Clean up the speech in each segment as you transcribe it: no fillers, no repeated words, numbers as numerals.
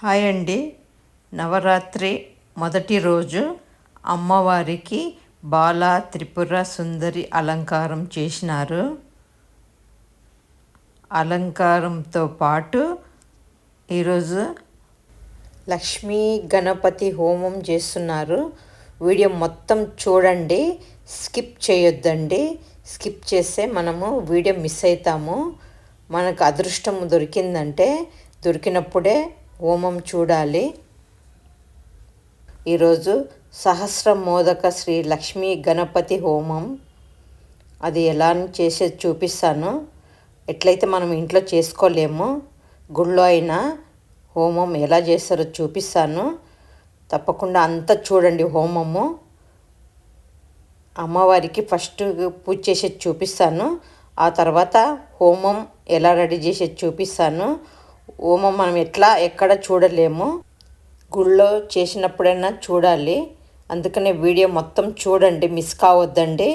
Hi అండి. నవరాత్రి మొదటి రోజు అమ్మవారికి బాల త్రిపుర సుందరి అలంకారం చేసినారు. అలంకారంతో పాటు ఈరోజు లక్ష్మీ గణపతి హోమం చేస్తున్నారు. వీడియో మొత్తం చూడండి, స్కిప్ చేయొద్దండి. స్కిప్ చేస్తే మనము వీడియో మిస్ అవుతాము. మనకు అదృష్టం దొరికిందంటే దొరికినప్పుడే హోమం చూడాలి. ఈరోజు సహస్ర మోదక శ్రీ లక్ష్మీ గణపతి హోమం, అది ఎలా చేసేది చూపిస్తాను. ఎట్లయితే మనం ఇంట్లో చేసుకోలేమో గుళ్ళో అయినా హోమం ఎలా చేస్తారో చూపిస్తాను. తప్పకుండా అంతా చూడండి. హోమము అమ్మవారికి ఫస్ట్ పూజ చేసేది చూపిస్తాను. ఆ తర్వాత హోమం ఎలా రెడీ చేసేది చూపిస్తాను. హోమం మనం ఎక్కడ చూడలేము, గుళ్ళో చేసినప్పుడైనా చూడాలి. అందుకనే వీడియో మొత్తం చూడండి, మిస్ కావద్దండి.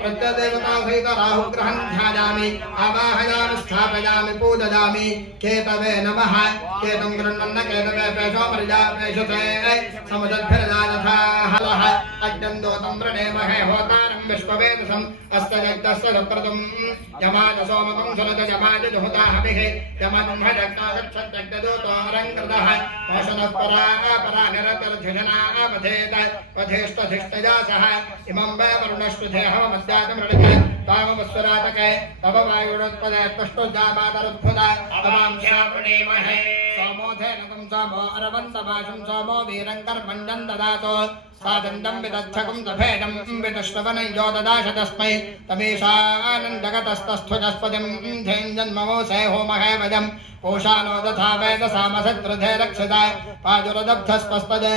प्रत्यदेवता सहित राहुग्रहं ध्यायामि आवाहयामि स्थापयामि पूजयामि केतवे नमः केतं गृह्णन्न केतवे पेशो मर्या पेशते समुदद्भिर्जायथा हलः अग्नन्दोतं वृणेमहे होतारं विश्ववेदसम् अस्य यज्ञस्य सप्रतम् यमाय सोमकं सुरज यमाय जुहुता हविः यमन्मजग्नागच्छद्यग्दूतोऽरङ्कृतः मोषणः परा निरतर्जुजना पथेत पथेष्टधिष्ठया सह इमं वे वरुणश्रुधेः मस्याकमृणिके तामवस्वरातके तव वायुणोत्पदे पुष्टोज्जामातरुद्भुता तवां श्यामणीमहे सोमोधेन तं सोमो अरवन्तभाषं सोमो वीरं कर्मण्डं ददातो सादन्दं विदच्छकं तभेदं विदुष्टवनयो ददाश तस्मै तमेशानन्दगतस्तस्थुजस्पतिं धेञ्जन्ममोसे होमहे वजं पोषानो दथा वेदसामसद्वृधे रक्षिता पाजुरदब्धस्पस्पदे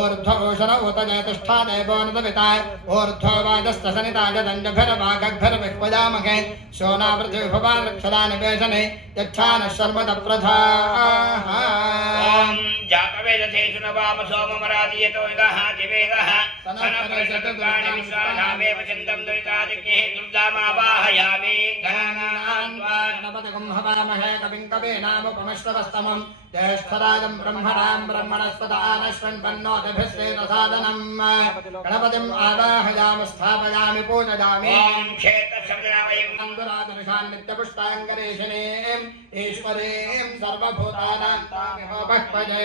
ऊर्ध्वोषण उतजय तिष्ठा देवोऽनुतविता ऊर्ध्वो वाजस्तसनिताय दण्डभिर्वागग्भिर्विह्वजामहे शोनावृथिभुवा रक्षदा निवेशने यच्छानः शर्मदप्रधाः जातवेदसे सुनवाम सोममरादियतो इदः दिवेदः सनपरिषदुर्गाणि विश्वाधामेव चिन्तं दुरितादिग्निः दुर्गामावाहयामि गणानान्वा गणपतिगुं हवामहे कविं कवीनामुपमश्रवस्तमं ज्येष्ठराजं ब्रह्मणां ब्रह्मणस्पदानश्वन्वन्नोतिभिश्रेतसादनम् गणपतिम् आवाहयामि स्थापयामि पूजयामि दुरादर्शान् नित्यपुष्टाङ्गरेशिनीम् ईश्वरीं सर्वभूतानां तामिहोपह्वजे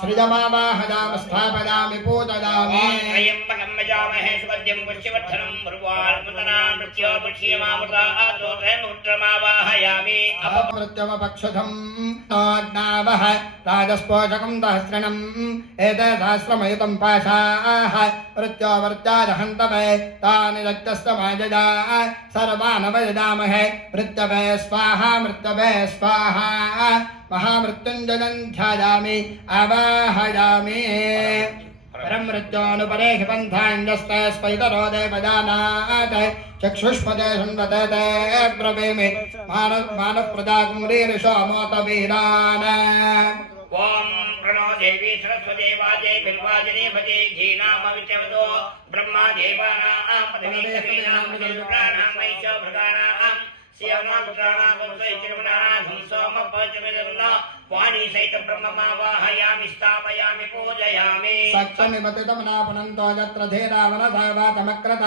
श्रियमावाहयामि स्थापयामि पूजयामि त्र्यम्बकं यजामहे सुपद्यं पुष्टिवर्धनं उर्वारुकमुदनां मृत्योर्मुक्षीयमामृतातो त्रयमुद्रमावाहयामि अपमृत्युमपक्षधं नोऽग्नावः राजस्पोषकं सहस्रणम् एतत्सहस्रमयुतं पाशाः मृत्योवर्त्याजहन्तवे तानि रक्तस्तमाजजा सर्वानवयजामहे मृत्यवे स्वाहा मृत्यवे स्वाहा महामृत्युञ्जयं ध्यायामि आवाहयामि परं मृत्योनुपरेहि पन्थाञ्जस्ते स्पैतरो देवजानात् चक्षुष्पदे शृण्वते ब्रवीमि मानप्रजाकुम्रीरिषो मोतवीरान् ओम प्रणो देवी सरस्वती वाजे बिल्वाजिनी भजे धीनामवित्यवदो ब्रह्मा देवानां पदवी कवीनां रुद्राणां वैश्य भृगाणां शिवनां पुत्राणां वंशैर्वणानां धूमसोमपचमिदन्ना वाणी सहित ब्रह्ममावाहयामि स्थापयामि पूजयामि सक्षमिमतितमनापुनन्तो यत्र धीरावनधावातमक्रत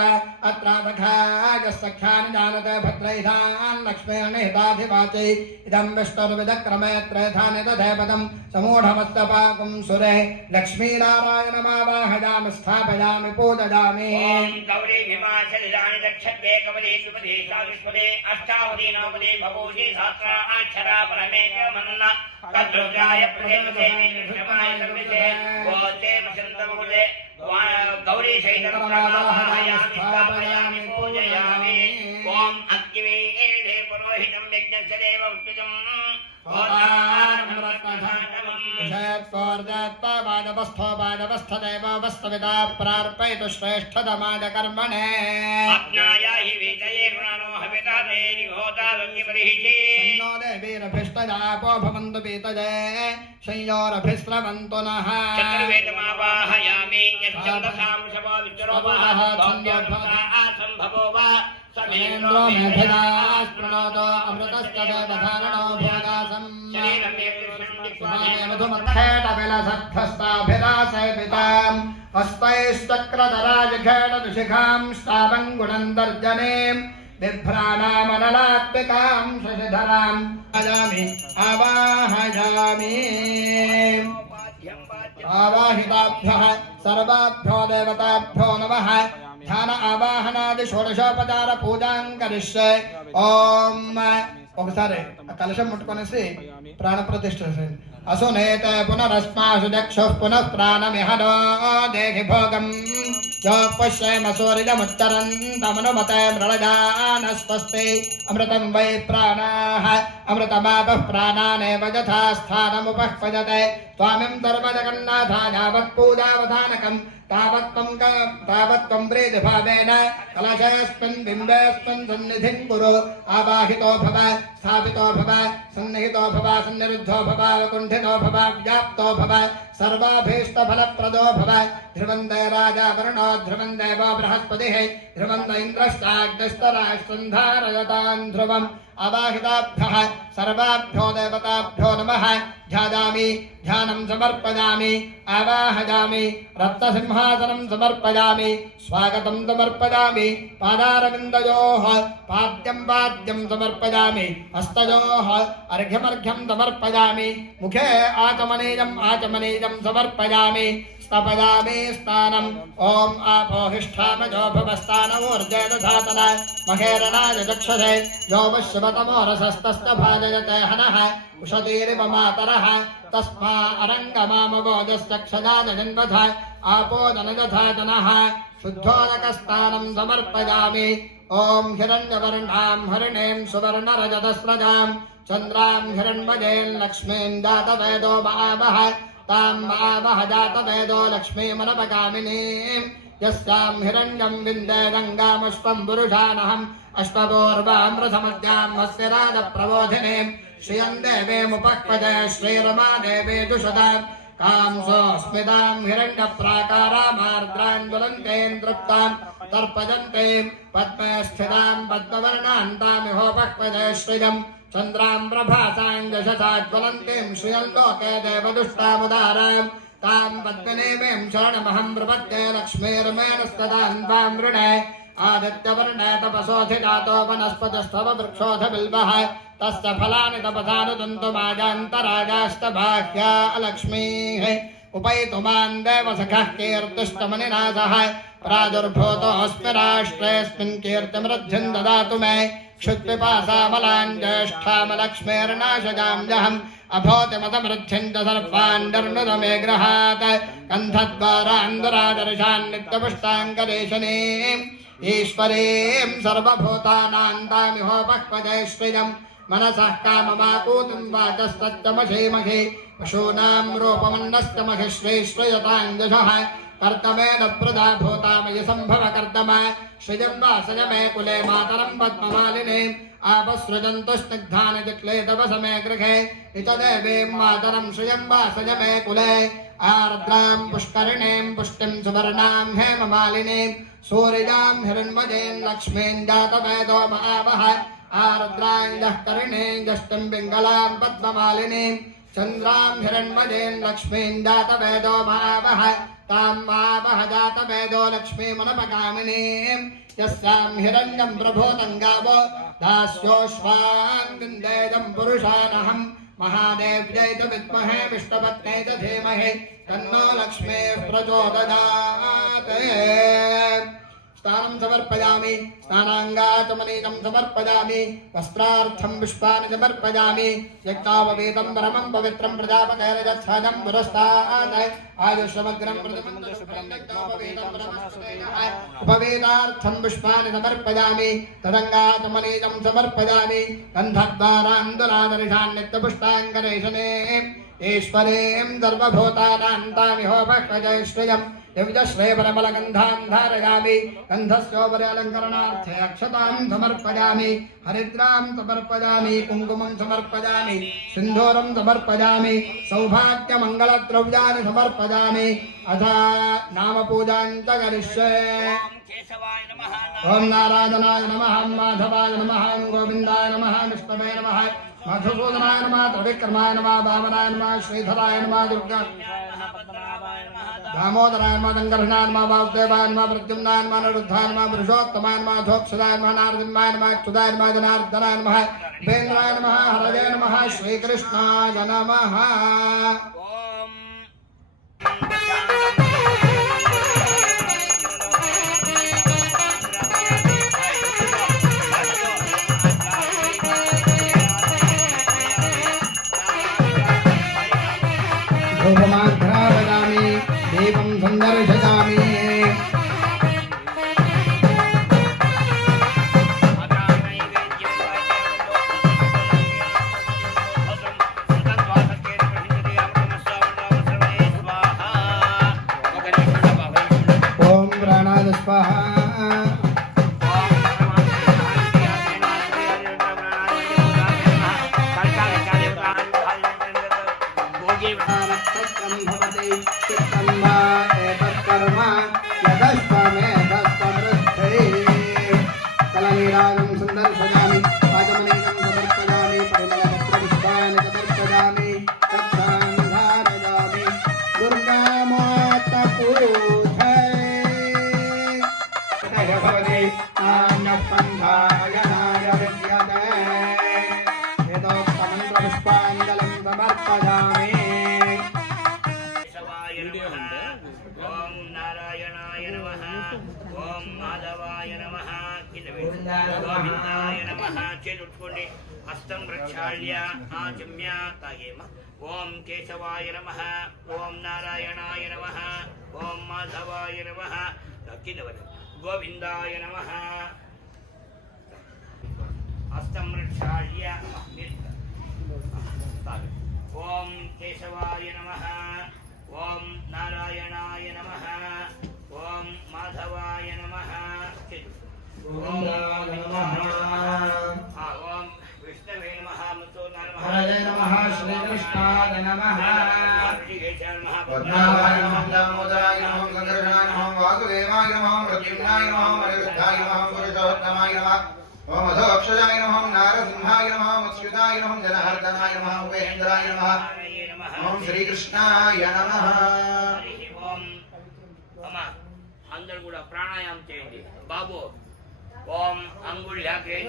अत्रादखागस्सख्यानि जानते भद्रैधान् लक्ष्मीर्निहिताधिवाचै इदं विष्णुर्विदक्रमे त्रेधानि दधेपदं समूढमस्तपाकुं सुरे लक्ष्मीनारायणमावाहयामि स्थापयामि पूजयामि ओम गौरी हिमाचलिदानि दक्षते कवले सुपदे साविष्पदे अष्टावधि नवपदे भवोषि सहस्रा अक्षरा परमेक मन्ना कद्रुद्राय प्रदेवसेने विष्णुमाय सर्विसे गोते मसन्तमुदे गौरी सहितमावाहयामि स्थापयामि पूजयामि ओम अग्निवेदे पुरोहितं यज्ञस्य देववृत्तिजम् स्तोर्दत्तवादवस्थोवादवस्थदेववस्थविदा प्रार्पयतु श्रेष्ठतमादकर्मणे अज्ञाया हि विजये गुणानो हविता देहि होतारण्यपरिहिते नो देवीरभिष्टजापो भवन्तु पीतजे संयोरभिस्रवन्तु नः चतुर्वेदमावाहयामि यच्छन्दसां शवो विचरो वा संभवो वा समेन्द्रो मेधिना स्पृणोतो अमृतस्तदेवधारणो भोगासम् मधुमत्खेटविलसत्थस्ताभिलासेपिताम् हस्तैश्चक्रधराजखेटविशिखां स्थावङ्गुणन्तर्जनीम् बिभ्राणामनलात्मिकां शशिधरां आवाहयामि आवाहयामि आवाहिताभ्यः सर्वाभ्यो देवताभ्यो नमः ध्यान आवाहनादि षोडशोपचार पूजां करिष्ये ओम ఒకసారి కలశం ముట్టుకొనేసి ప్రాణప్రతిష్ఠ చేయండి असुनेते पुनरस्मासु चक्षुः पुनः प्राणमिहनो देहि भोगम् यो पश्येमसूरिजमुच्चरन्तमनुमते मृळजानस्वस्ति अमृतं वै प्राणाः अमृतमापः प्राणानेव यथा स्थानमुपह्वजते स्वामिं सर्वजगन्नाथा यावत् पूजावधानकम् तावत्त्वं प्रीतिभावेन कलशेऽस्मिन् बिम्बेऽस्मिन् सन्निधिं कुरु आवाहितो भव स्थापितो भव सन्निहितो भव सन्निरुद्धो भव कुण्ठितो भव व्याप्तो भव सर्वाभीष्टफलप्रदो भव ध्रुवन्ते राजा वरुणो ध्रुवन् देवो बृहस्पतिः ध्रुवन्त इन्द्रश्चाग्निस्तराश्चन्धारयतान् ध्रुवम् आवाहिताभ्यः सर्वाभ्यो देवताभ्यो नमः ध्यायामि ध्यानं समर्पयामि आवाहयामि रत्नसिंहासनं समर्पयामि स्वागतं समर्पयामि पादारविन्दयोः पाद्यं पाद्यं समर्पयामि हस्तयोः अर्घ्यमर्घ्यं समर्पयामि मुखे आचमनीयम् आचमनीयं समर्पयामि स्तपयामि स्नानम् ॐ आपोहिष्ठामयो भवस्तानमूर्जे दधातन महेरणाय चक्षुषे यो वश्यवतमो रसस्तस्य भाजयते हनः उषतीरिव मातरः तस्मा अरङ्गमामवोजश्चक्षजाजन्वध आपोदनदधातनः शुद्धोदकस्नानं समर्पयामि ॐ हिरण्यवर्णां हरिणीं सुवर्णरजतस्रजां चन्द्रां हिरण्मयीं लक्ष्मीं जातवेदो महावः तां महावः जातवेदो लक्ष्मीमनपगामिनीं यस्यां हिरण्यं विन्दे गङ्गामश्वं पुरुषानहम् अश्वपूर्वामृतमद्यां हस्य राजप्रबोधिनीं श्रियं देवीमुपक्वजे श्रीरमा देवी दुषदा कांसोऽस्मितां हिरण्यप्राकारामार्द्राञ्ज्वलन्तीं तृप्तां तर्पयन्तीं पद्मे स्थितां पद्मवर्णान्तामिहोपक्वजे श्रियम् चन्द्रां प्रभासां यशसाज्वलन्तीं श्रियं लोके देवदुष्टामुदारां तां पद्मिनीमीं शरणमहं प्रपद्ये लक्ष्मीर्मेणस्तदां त्वां वृणे आदित्यवर्णे तपसोऽधिजातो वनस्पतिस्तव वृक्षोऽधबिल्वः तस्य फलानि तपसानुदन्तुमाजान्तराजाश्च बाह्या अलक्ष्मीः उपैतुमान् देवसखः कीर्तिष्टमनिना सह प्रादुर्भूतोऽस्मि राष्ट्रेऽस्मिन् कीर्तिमृद्धिं ददातु मे क्षुत्पिपासामलां ज्येष्ठामलक्ष्मीर्नाशजां जहम् अभूतिमतमृद्धिं च सर्वाण्डर्नुद मे गृहात् गन्धद्वारान्दरादर्शान् नित्यपुष्टाङ्गदेशनीम् ईश्वरीं सर्वभूतानां तामिहोपक्वजे श्रियम् मनसः काममाकूतिं वाचस्तच्चमषीमहि पशूनां रूपमण्डस्तमहि श्रीश्रयताञ्जसः कर्तमेन प्रदा भूतामय सम्भव कर्तम श्रियं वासज मे कुले मातरं पद्ममालिनीम् आपसृजन्तु स्निग्धानि जिक्लेतवसमे गृहे इत देवीं मातरं श्रियं वासज मे कुले आर्द्रां पुष्करिणीं पुष्टिं सुवर्णां हेममालिनीं सूर्यां हिरण्मयीं लक्ष्मीं जातवेदो महावः आर्द्रां यः करिणीं जष्टिं पिङ्गलां पद्ममालिनीं चन्द्रां हिरण्मयीं लक्ष्मीं जातवेदो महावः तां महावः जातवेदो लक्ष्मीमनपगामिनीं यस्यां हिरण्यं प्रभूतं गावो दास्योऽश्वान् विन्देयं पुरुषानहम् महादेव्यै च विद्महे विष्णुपत्न्यै च धीमहि तन्नो लक्ष्मीः प्रचोदयात् स्नानं समर्पयामि स्नानाङ्गाचमनीतं समर्पयामि वस्त्रार्थं पुष्पाणि समर्पयामि यज्ञोपवीतं परमं पवित्रं प्रजापतेर्यच्छादं पुरस्तात् आयुष्मग्रं उपवेदार्थं पुष्पाणि समर्पयामि तदङ्गाचमनीतं समर्पयामि गन्धद्वारान्दुरादर्शान् नित्यपुष्टाङ्गरेशने ईश्वरीं सर्वभूतानां तामिहोपक्वजे श्रियम् दिव्यश्रेयपरबलगन्धान् धारयामि गन्धस्योपरि अलङ्करणार्थे अक्षतां समर्पयामि हरिद्रां समर्पयामि कुङ्कुमं समर्पयामि सिन्दूरं समर्पयामि सौभाग्यमङ्गलद्रव्याणि समर्पयामि अथ नामपूजां च करिष्ये केशवाय नमः ओम नारायणाय नमः माधवाय नमः गोविन्दाय नमः विष्णवे नमः मधुसूदनाय नमः त्रिविक्रमाय नमः वामनाय नमः श्रीधराय नमः दुर्गा दामोदराय नमः दंगरहनाय नमः वासुदेवाय नमः प्रद्युम्नाय नमः अनिरुद्धाय नमः पुरुषोत्तमाय नमः धोक्षदाय नमः नारसिंहाय नमः अच्युताय नमः जनार्दनाय नमः वेन्द्राय नमः हरये नमः श्रीकृष्णाय नमः धूपमाघ्रापयामि दीपं सन्दर्शयामि ओम प्राणाय स्वाहा नक्षत्रं भवति चित्तं वा एतत्कर्म यदश्वमेधस्ववृद्धे कलनीराजं सन्दर्शयामि पादमनीकं समर्पयामि परिमलपत्रपुष्पाणि समर्पयामि तत्सां धारयामि दुर्गामातपूजे भवति नान्यस्कन्धायनाय विद्यते यतोक्तमन्त्रपुष्पाञ्जलिं समर्पयामि ओम नारायणाय नमः ओम माधवाय नमः गोविंदाय नमः चेतुकोंडि हस्तं प्रक्षाल्य आचम्य तागेम ओम केशवाय नमः ओम नारायणाय नमः ओम माधवाय नमः किदवद गोविंदाय नमः हस्तं प्रक्षाल्य ओम केशवाय नमः ओम नारायणाय नमः ओम माधवाय नमः ओम विष्णवे नमः हरये नमः श्रीकृष्णाय नमः पद्मावाय नमः दामोदराय नमः गंधर्वाय नमः वासुदेवाय नमः प्रद्युम्नाय नमः अनिरुद्धाय नमः पुरुषोत्तमाय नमः ओम अधोक्षजाय नमः नारसिंहाय नमः अच्युताय नमः जनार्दनाय नमः उपेन्द्राय नमः ओम श्रीकृष्णाय नमः ओम अम्मा अंदर కూడా ప్రాణాయామం చేయండి బాబు ओम अंगुल्याग्रे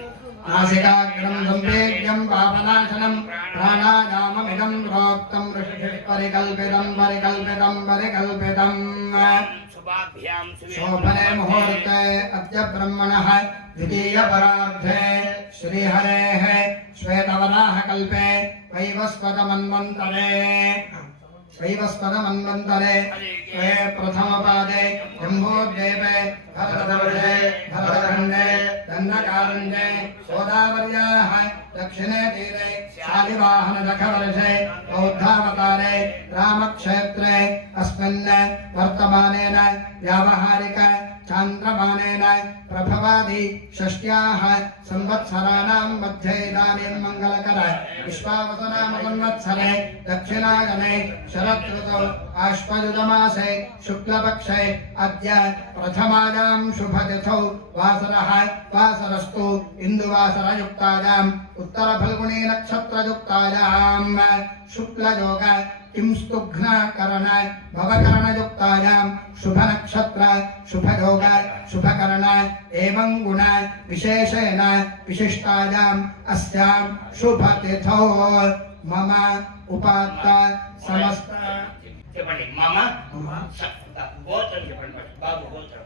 नासिकाग्रं सम्पेद्यं पापनाशनं प्राणायाममिदं प्रोक्तं ऋषिभिः परिकल्पितं शुभाभ्यां शोभने मुहूर्ते अद्य ब्रह्मणः द्वितीयपरार्धे श्रीहरेः श्वेतवराहकल्पे वैवस्वतमन्वन्तरे प्रथमपादे जम्बोद्वीपे भरतवर्षे भरतखण्डे दण्डकारण्ये गोदावर्याः दक्षिणे तीरे शालिवाहनदखवर्षे बौद्धावतारे रामक्षेत्रे अस्मिन् वर्तमानेन व्यावहारिक चान्द्रमानेन प्रभवादि षष्ट्याः संवत्सराणां मध्ये इदानीं मङ्गलकर विश्वावसुनाम संवत्सरे दक्षिणायने शरदृतौ आश्वयुजमासे शुक्लपक्षे अद्य प्रथमायां शुभतिथौ वासरः वासरस्तु इन्दुवासरयुक्तायाम् उत्तरफल्गुणी नक्षत्रयुक्तायां शुक्लयोग किंस्तुघ्नकरण भवकरणयुक्तायां शुभनक्षत्र शुभयोग शुभकरण एवं गुण विशेषेण विशिष्टायाम् अस्यां शुभतिथौ मम उपात्त समस्त చెప్పండి మామ గోత్రం చెప్పండి బాబు గోత్రం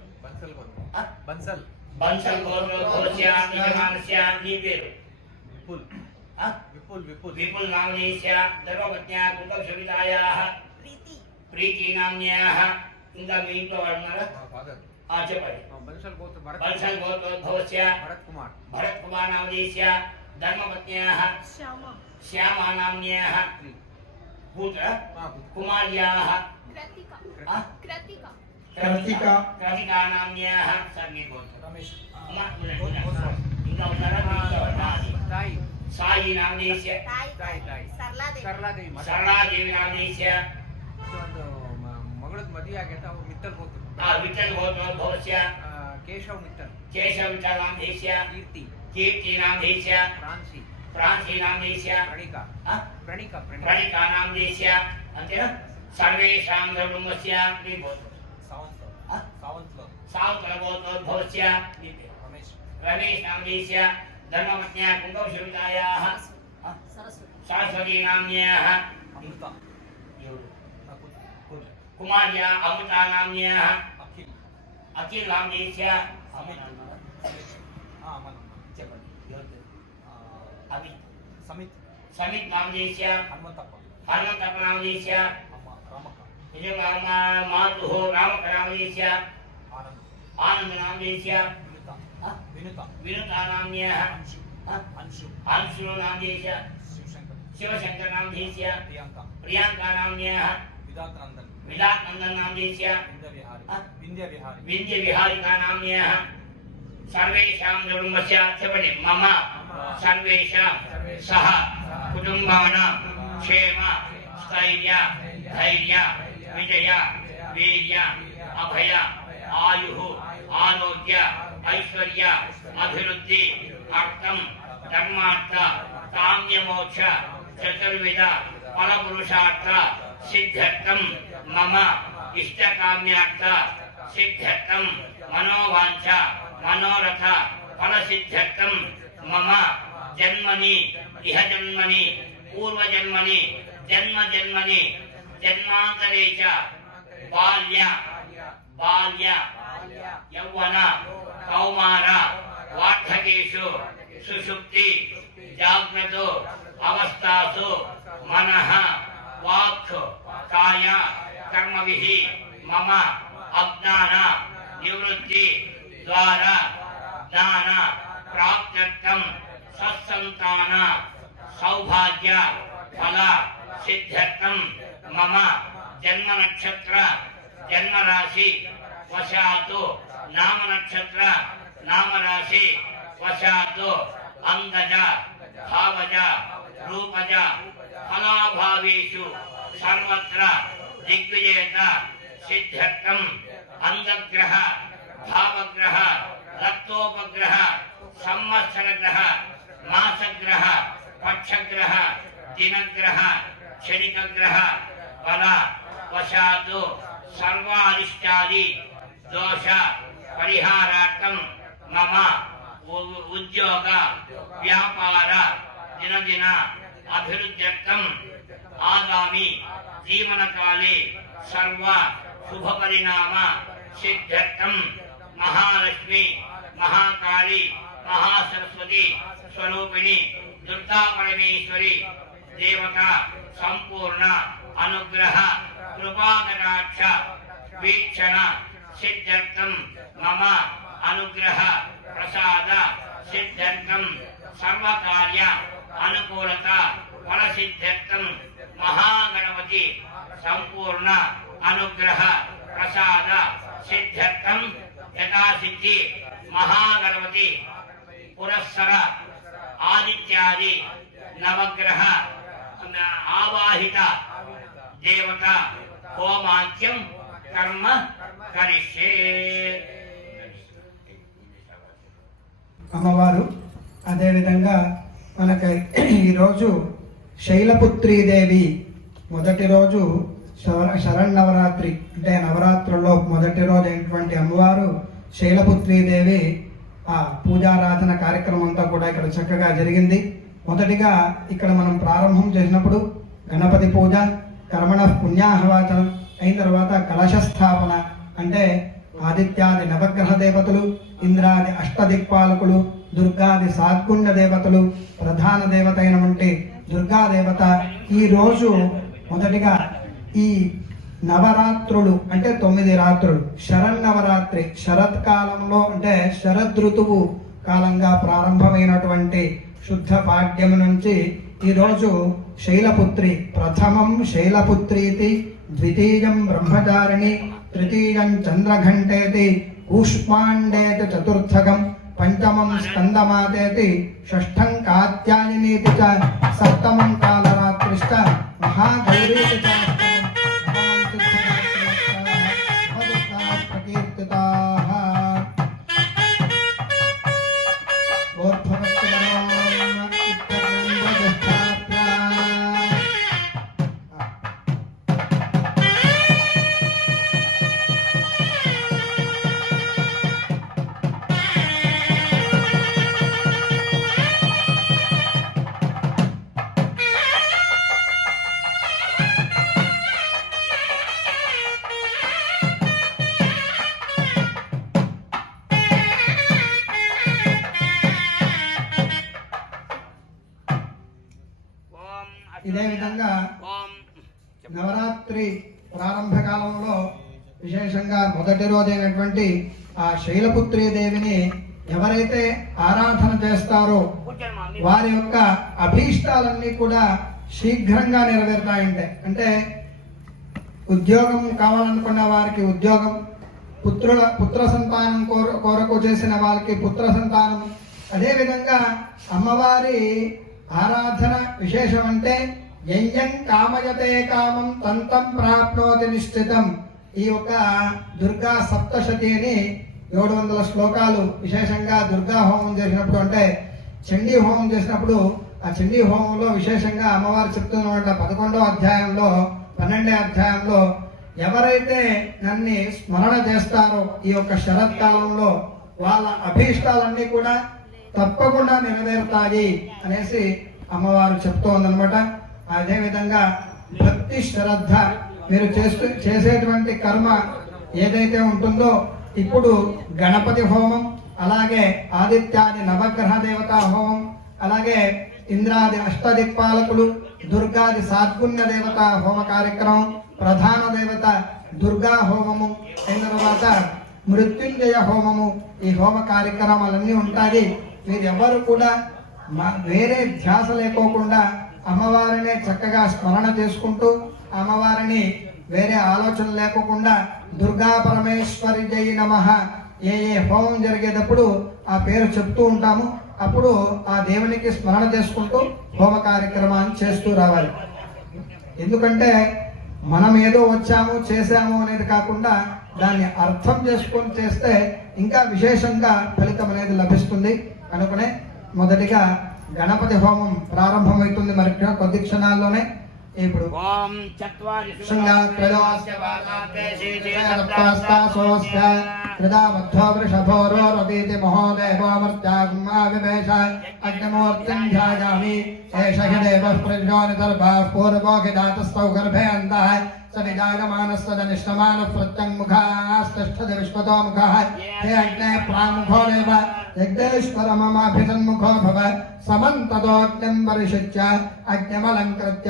बंसल బన్సల్ గోత్రం గోత్రస్య నిజమానస్య నీ పేరు विपुल विपुल विपुल विपुल नामनीस्य धर्मपत्न्या कुलसवितायाः प्रीति नाम्न्याः ఇంకా మీ ఇంట్లో వాళ్ళు ఉన్నారా చెప్పండి बंसल गोत्र బన్సల్ గోత్రోద్భవస్య भरत कुमार नामनीस्य धर्मपत्न्याः श्यामा नाम्न्याः पुत्र कुमार्याः कृतिका कृतिका नाम्न्याः सर्वे गोत्र रमेश ఇంకా ఉన్నారా ताई సాయి నామదేశ్య ताई सरलादेवी సరళాదేవి నామదేశ్య ಒಂದು ಮಗಳದ ಮದುವೆ ಆಗೈತೆ ಅವ್ರು ಮಿತ್ತಲ್ ಹೋಗ್ತಾರೆ విఠల్ గోత్రోద్భవస్య ಕೇಶವ್ ಮಿತ್ತಲ್ కేశవ విఠల్ నామదేశ్య ಕೀರ್ತಿ కీర్తి నామదేశ్య ಫ್ರಾನ್ಸಿ ప్రాంశీ నామదేశ్య ಪ್ರಣೀಕಾ ಪ್ರಣೀಕಾ ప్రణికా నామదేశ్య అంతేనా సర్వేషాం కుటుంబస్య మీ గోత్రం సావంత్లో సావతల గోత్రోద్భవస్య రమేష్ రమేష్ నామదేశ్య ధర్మపత్న్యా కుంభశురితాయాः సరస్వతీ నామ్న్యాः అమృత కుమార్యా అమృతా నామ్న్యాः అఖిల్ అఖిల్ నామదేశ్య అమిత్ చెప్పండి అమిత్ సమిత్ సమిత్ నామదేశ్య హనుమంతప్ప హనుమంతప్ప నామదేశ్య అమ్మ రామక్క నిజంగా మాతు రామక నామదేశ్య ఆనంద్ ఆనంద నామదేశ్య వినుత వినుతా నామ్న్యాः అంశు అంశు అంశు నామదేశ్య శివశంకర్ శివశంకర్ నామదేశ్య ప్రియాంక ప్రియాంకా నామ్న్యాः విధాత్ నందన్ విలాస్ నందన్ నామదేశ్య వింధ్య విహారి వింధ్య విహారికా నామ్న్యాः సర్వేషాం కుటుంబస్య చెప్పండి మమ సర్వేషాం సహ కుటుంబానాం క్షేమ స్థైర్య ధైర్య విజయ వీర్య అభయ ఆయు ఆరోగ్య ఐశ్వర్య అభివృద్ధి అర్థం ధర్మార్థ కామ్యమోక్ష చతుర్విధ ఫలపురుషార్థ సిద్ధ్యర్థం మమ ఇష్టకామ్యార్థ సిద్ధ్యర్థం మనోవాంఛ మనోరథ ఫలసిద్ధ్యర్థం మమ జన్మని ఇహ జన్మని పూర్వజన్మని జన్మజన్మని జన్మాంతరే చ బాల్య బాల్య యౌవన కౌమార వార్ధకేషు సుషుప్తి జాగ్రత్త అవస్థాసు మనః వాక్ కాయ కర్మవిహి మమ అజ్ఞాన నివృత్తి ద్వారా జ్ఞాన ప్రాప్త్యర్థం సత్సంతాన సౌభాగ్య ఫల సిద్ధ్యర్థం మమ జన్మ నక్షత్ర జన్మరాశి వశాతు నామ నక్షత్ర నామరాశి వశాతు అంగజ భావజ రూపజ ఫలాభావేషు సర్వత్ర దిగ్విజేత సిద్ధ్యర్థం అంగగ్రహ భావగ్రహ రక్తోపగ్రహ సంవత్సరగ్రహ మాసగ్రహ పక్షగ్రహ దినగ్రహ క్షణికగ్రహ బల వశాతు సర్వారిష్టాది దోష పరిహారార్థం మమ ఉద్యోగ వ్యాపార దినదిన అభివృద్ధ్యర్థం ఆగామి జీవనకాలే సర్వ శుభపరిణామ సిద్ధ్యర్థం మహాలక్ష్మి మహాకాళి మహాసరస్వతి స్వరూపిణి దుర్గా పరమేశ్వరి దేవత సంపూర్ణ అనుగ్రహ కృపాకటాక్ష వీక్షణ సిద్ధ్యర్థం మమ అనుగ్రహ ప్రసాద సిద్ధ్యర్థం సర్వకార్య అనుకూలత ఫలసిద్ధ్యర్థం మహాగణపతి సంపూర్ణ అనుగ్రహ ప్రసాద సిద్ధ్యర్థం యథాసిద్ధి మహాగణపతి పురస్సర ఆదిత్యాది నవగ్రహ ఆవాహిత దేవత హోమాఖ్యం కర్మ కరిష్యే. అమ్మవారు అదేవిధంగా మనకి ఈరోజు శైలపుత్రీదేవి మొదటి రోజు శరన్నవరాత్రి అంటే నవరాత్రుల్లో మొదటి రోజు అయినటువంటి అమ్మవారు శైలపుత్రీదేవి ఆ పూజారాధన కార్యక్రమం అంతా కూడా ఇక్కడ చక్కగా జరిగింది. మొదటిగా ఇక్కడ మనం ప్రారంభం చేసినప్పుడు గణపతి పూజ కర్మణ పుణ్యాహవాచనం అయిన తర్వాత కలశ స్థాపన అంటే ఆదిత్యాది నవగ్రహ దేవతలు, ఇంద్రాది అష్టదిక్పాలకులు, దుర్గాది సాత్గుండ దేవతలు, ప్రధాన దేవత అయినటువంటి దుర్గాదేవత ఈ రోజు మొదటిగా ఈ నవరాత్రులు అంటే 9 రాత్రులు శరన్నవరాత్రి శరత్కాలంలో అంటే శరదృతువు కాలంగా ప్రారంభమైనటువంటి శుద్ధ పాడ్యం నుంచి ఈరోజు శైలపుత్రి ప్రథమం శైలపుత్రీతి ద్వితీయం బ్రహ్మచారిణి तृतीयं चन्द्रघण्टेति कूष्माण्डेति चतुर्थकं पंचमं स्कंदमातेति षष्ठं कात्यायनीति च सप्तमं कालरात्रिश्च महागौरीति च प्रकीर्तिताः ఇదే విధంగా నవరాత్రి ప్రారంభ కాలంలో విశేషంగా మొదటి రోజైనటువంటి ఆ శైలపుత్రీ దేవిని ఎవరైతే ఆరాధన చేస్తారో వారి యొక్క అభీష్టాలన్నీ కూడా శీఘ్రంగా నెరవేరుతాయంటే అంటే ఉద్యోగం కావాలనుకున్న వారికి ఉద్యోగం, పుత్ర సంతానం కోరకు చేసిన వారికి పుత్ర సంతానం. అదేవిధంగా అమ్మవారి ఆరాధన విశేషం అంటే యం కామయతే కామం తంతం ప్రాప్నోతి నిశ్చితం. ఈ యొక్క దుర్గా సప్తశతిని 700 శ్లోకాలు విశేషంగా దుర్గా హోమం చేసినప్పుడు అంటే చండీ హోమం చేసినప్పుడు ఆ చండీ హోమంలో విశేషంగా అమ్మవారు చెప్తున్నమాట 11వ అధ్యాయంలో 12వ అధ్యాయంలో ఎవరైతే నన్ను స్మరణ చేస్తారో ఈ యొక్క శరత్కాలంలో వాళ్ళ అభీష్టాలన్నీ కూడా తప్పకుండా నెరవేరుతాయి అనేసి అమ్మవారు చెప్తోందనమాట. అదేవిధంగా భక్తి శ్రద్ధ మీరు చేసేటువంటి కర్మ ఏదైతే ఉంటుందో ఇప్పుడు గణపతి హోమం, అలాగే ఆదిత్యాది నవగ్రహ దేవతా హోమం, అలాగే ఇంద్రాది అష్టదిక్పాలకులు, దుర్గాది సాత్పుణ్య దేవత హోమ కార్యక్రమం, ప్రధాన దేవత దుర్గా హోమము అయిన తర్వాత మృత్యుంజయ హోమము, ఈ హోమ కార్యక్రమాలన్నీ ఉంటాయి. మీరెవరు కూడా వేరే ధ్యాస లేకోకుండా అమ్మవారిని చక్కగా స్మరణ చేసుకుంటూ అమ్మవారిని వేరే ఆలోచన లేకోకుండా దుర్గా పరమేశ్వరి జై నమః ఏ హోమం జరిగేటప్పుడు ఆ పేరు చెప్తూ ఉంటాము. అప్పుడు ఆ దేవునికి స్మరణ చేసుకుంటూ హోమ కార్యక్రమాన్ని చేస్తూ రావాలి. ఎందుకంటే మనం ఏదో వచ్చాము చేశాము అనేది కాకుండా దాన్ని అర్థం చేసుకొని చేస్తే ఇంకా విశేషంగా ఫలితం అనేది లభిస్తుంది. కనుకనే మొదటిగా గణపతి హోమం ప్రారంభమవుతుంది మరి కొద్ది క్షణాల్లోనే. ఇప్పుడు सविजायमानस्तदनिष्टमानः प्रत्यङ्मुखास्तष्ठति विश्वतो मुखः हे अग्ने प्रामुखो देव यज्ञेश्वरममाभिसन्मुखो भव समन्ततोऽग्निं परिषिच्य अग्निमलङ्कृत्य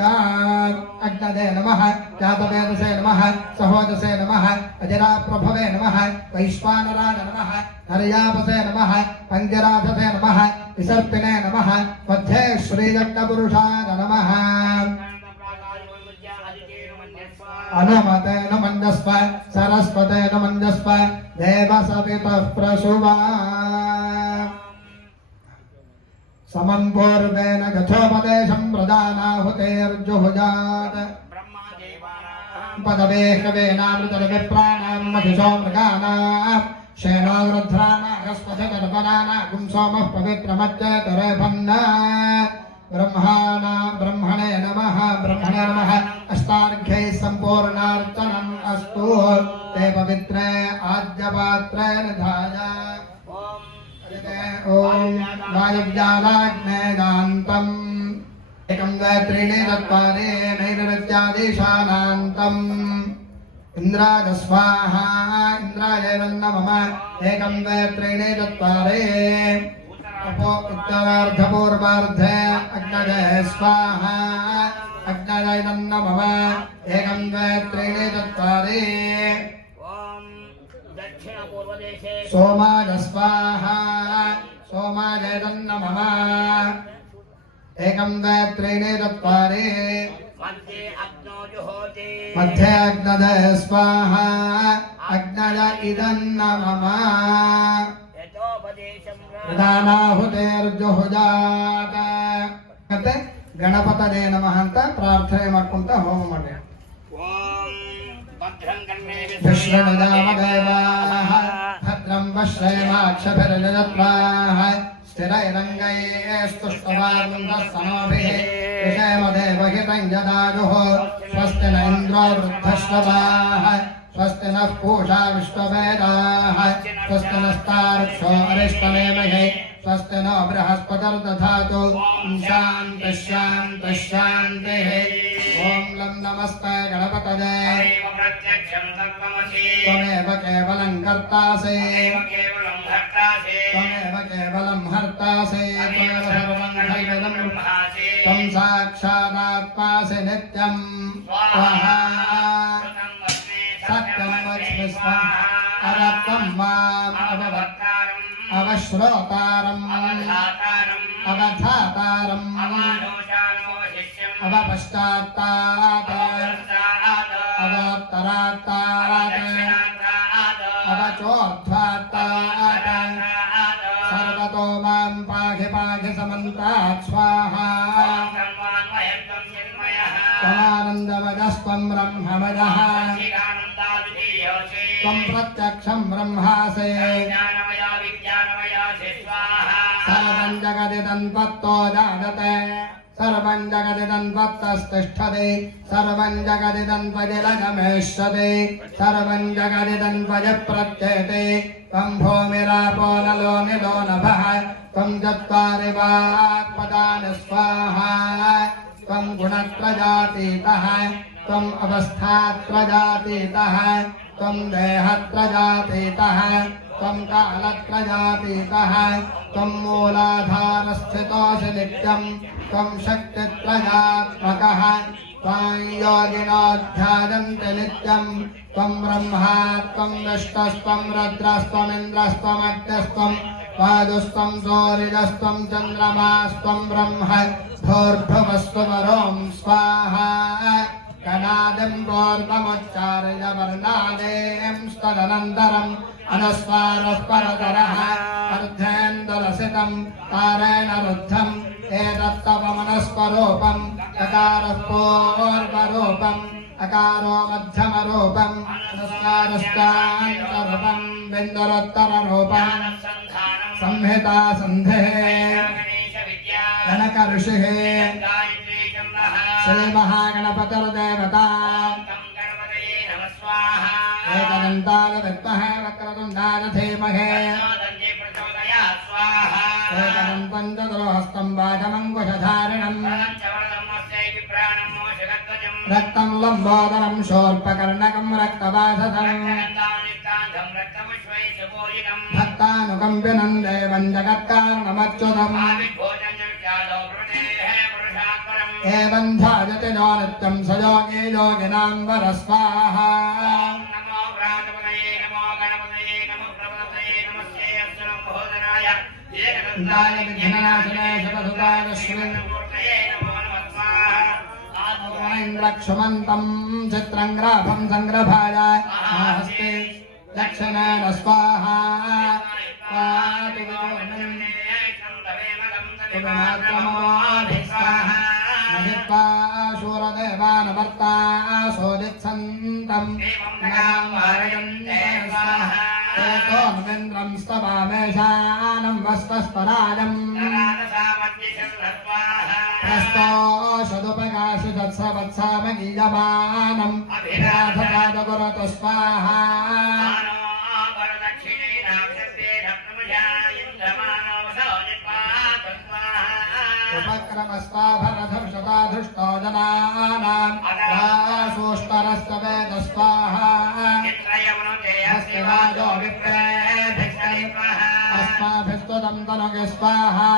अग्नदे नमः जातवेदसे नमः सहोदसे नमः अजराप्रभवे नमः वैश्वानराय नमः हर्यापसे नमः पञ्जराधसे नमः विसर्पिणे नमः मध्ये श्रीयज्ञपुरुषाय नमः अनमते न मञ्जस्व सरस्वते न मञ्जस्व देवसवितः प्रसुवा समन्पूर्वेण गच्छोपदेशं प्रदानाहुतेर्जुहुजात् पदवे कवेनामृतविप्राणां महिषो मृगाणां शेनो रुद्रानागस्पतिर्वनाना गुंसोमः पवित्रमज्जतरेभन्ना ब्रह्मणे नमः अष्टार्घ्यै सम्पूर्णार्चनम् अस्तु ते पवित्रे आद्यपात्रे निधाय ॐ वायुव्यालाग्नेदान्तम् एकं द्वे त्रीणि चत्वारि नैरृत्यादिशानान्तम् इंद्राय स्वाहा इंद्राय नमः एकं द्वे त्रीणि चत्वारि उत्तरार्धपूर्वार्धे अग्नये स्वाहा अग्नये नमः एकं द्वे त्रीणि चत्वारि सोमाय स्वाहा सोमाय नमः एकं द्वे त्रीणि चत्वारि मध्ये अग्नदे स्वाहा अग्नय इदन्नमम यतोपदेशं ಪ್ರಧಾನಾಹುತೇರ್ಜುಹುಜಾತ ಮತ್ತೆ ಗಣಪತನೇ ನಮಃ ಅಂತ ಪ್ರಾರ್ಥನೆ ಮಾಡ್ಕೊಂತ ಹೋಮ ಮಾಡಿ. ಓಂ ಭದ್ರಂ ಕರ್ಣೇ ವಿಶ್ವವಿದಾಮದೇವಾಃ ಭದ್ರಂ ಪಶ್ಯೇಮಾಕ್ಷಭಿರ್ಯಜತ್ರಾಃ ಸ್ಥಿರೈರಂಗೈಸ್ತುಷ್ಟವಾಗುಂದಸ್ತನೋಭಿः विषयमदेवहितं यदायुः स्वस्ति न इन्द्रो वृद्धश्रवाः स्वस्ति नः पूषा विश्ववेदाः स्वस्ति नस्तार्क्ष्यो अरिष्टनेमिः स्वस्ति नो बृहस्पतिर्दधातु शान्तिः शान्तिः शान्तिः. ॐ लं नमस्ते गणपतये प्रत्यक्षं तत्त्वमसि त्वमेव केवलं कर्तासि केवलं भक्तासि त्वमेव केवलं हर्तासि त्वमेव सर्वं खल्विदं ब्रह्मासि त्वं साक्षादात्मासि नित्यं स्वाहा सत्यं वच्मि स्वम् अवत्वं माम् भक्तारम् अवश्रोतारम् अवधातारम् अवानोशानोशिष्यम् अवपश्चात्तात् अवोत्तरात्तात् अवचोर्ध्वात्तात् सर्वतो मां पाहि पाहि समन्तात् स्वाहा. त्वमानन्दमजस्त्वं ब्रह्ममजः त्वं प्रत्यक्षं ब्रह्मासि सर्वं जगदिदं त्वत्तो जायते सर्वं जगदिदं त्वत्तस्तिष्ठति सर्वं जगदिदं त्वजिरजमेष्यति सर्वं जगदिदं त्वजप्रत्येते त्वं भूमिरापो नलो निलो नभः त्वं चत्वारि वाक्पदानि स्वाहा. त्वं गुणत्रयातीतः त्वम् अवस्थात्रयातीतः त्वं देहत्रयातीतः त्वं कालत्रयातीतः त्वं मूलाधारस्थितोऽसि नित्यं त्वं शक्तित्रयात्मकः त्वां योगिनो ध्यायन्ति नित्यं त्वं ब्रह्मा त्वं विष्णुस्त्वं रुद्रस्त्वमिन्द्रस्त्वमग्निस्त्वं वायुस्त्वं सूर्यस्त्वं चन्द्रमास्त्वं ब्रह्म भूर्भुवस्त्वमरों स्वाहा. कनादिं पूर्वमुच्चार्य वर्णादें स्तदनन्तरम् अनुस्वारः परतरः अर्धेन्दुरसितं तारेण रुद्धम् एतत्तवमनस्वरूपम् अकारः पूर्वरूपम् अकारो मध्यमरूपम् अनुस्वारस्तान्तरूपम् बिन्दुरोत्तररूपम् संहिता सन्धिः जनक ऋषिः श्रीमहागणपतिर्देवता एकदन्ताय विद्महे वक्रतुण्डाय धीमहि एकदन्तं चतुर्हस्तं वाजमङ्कुशधारिणम् रक्तं लम्बोदरं शूर्पकर्णकं रक्तवाससम् भक्तानुकम्पिनं देवं जगत्कारणमच्युतम् एवं ध्यायति नो नित्यं स योगी योगिनां वरस्वाहा. नमो प्रातपदये नमो गणपतये नमो प्रभवतये नमस्ते अस्तु नमोदनाय एकदन्ताय विघ्ननाशनाय सुखसुताय श्रीमूर्तये नमो नमः स्वाहा. इन्द्रक्षुमन्तं चित्रं ग्राफं संग्रभाय हस्ते दक्षिणेन स्वाहा. महित्वा शूरदेवानवर्ता सोदित्सन्तं एतोन्वेन्द्रं स्तवामेशानं वस्वस्पराजम् प्रस्तोषदुपकाशितत्सवत्सामगीयमानम् अभिराधकादगुरतु स्वाहा. उपक्रमस्वाभरधर्षताधृष्टो जनानां वासोष्टरस्य वेद स्वाहा. हस्तिवाजो अस्माभिस्तुतं तनुगे स्वाहा.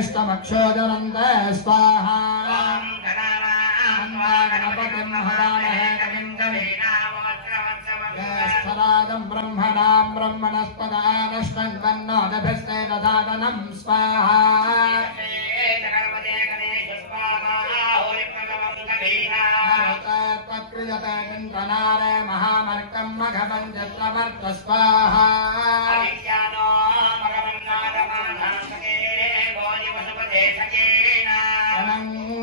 श्रेष्ठमक्षोजनन्ते स्वाहा. गणपतिं हवामहे कविं ज्येष्ठराजं ब्रह्मणां ब्रह्मणस्पदानश्वन्वन्नोदभिस्ते ददातनं स्वाहा. गणपते चिन्तनारे महामर्कं मघपञ्चत्रवर्त स्वाहा अविज्ञानो मगवन्नादमाधासके भोजिवसुपदेशकेन